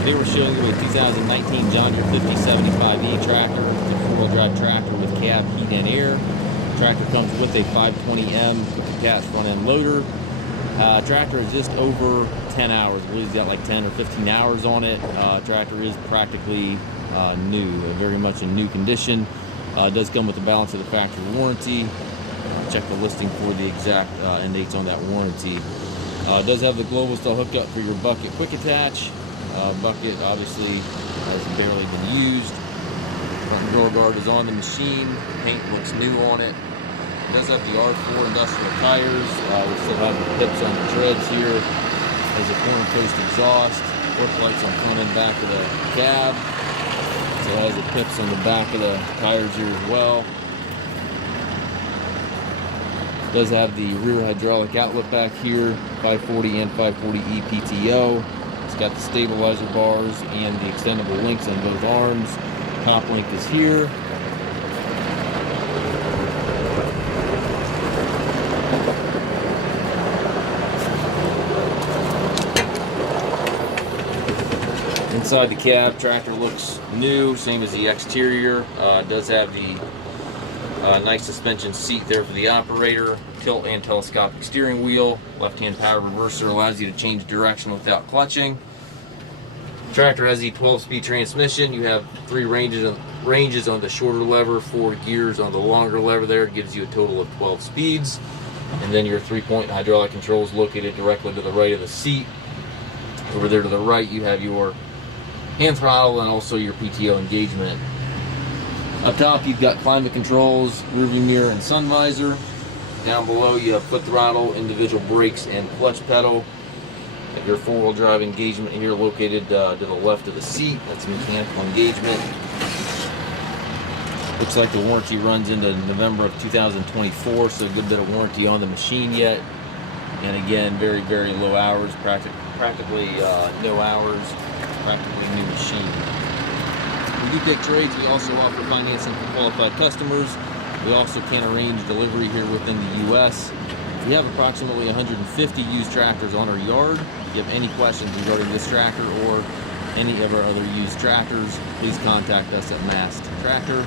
Today we're showing you a 2019 John Deere 5075E tractor. It's a four-wheel drive tractor with cab, heat, and air. The tractor comes with a 520M cast front end loader. Tractor is just over 10 hours. I believe it's got like 10 or 15 hours on it. Tractor is practically new, very much in new condition. It does come with the balance of the factory warranty. Check the listing for the exact end dates on that warranty. It does have the global style hookup for your bucket quick attach. Bucket obviously has barely been used. Front door guard is on the machine. Paint looks new on it. It does have the R4 industrial tires. We still have the pips on the treads here. There's a corner post exhaust. Porch lights on front and back of the cab. So it has the pips on the back of the tires here as well. It does have the rear hydraulic outlet back here, 540 and 540E PTO. It's got the stabilizer bars and the extendable links on both arms. Top link is here. Inside the cab, tractor looks new, same as the exterior. It does have the nice suspension seat there for the operator, tilt and telescopic steering wheel, left-hand power reverser allows you to change direction without clutching. Tractor has the 12-speed transmission. You have 3 ranges on the shorter lever, 4 gears on the longer lever there. It gives you a total of 12 speeds. And then your 3-point hydraulic controls located directly to the right of the seat. Over there to the right you have your hand throttle and also your PTO engagement. Up top you've got climate controls, rearview mirror, and sun visor. Down below you have foot throttle, individual brakes, and clutch pedal. And your 4-wheel drive engagement here located to the left of the seat. That's mechanical engagement. Looks like the warranty runs into November of 2024, so a good bit of warranty on the machine yet. And again, very, very low hours, practically no hours, practically new machine. We do take trades. We also offer financing for qualified customers. We also can arrange delivery here within the U.S. We have approximately 150 used tractors on our yard. If you have any questions regarding this tractor or any of our other used tractors, please contact us at Mast Tractor.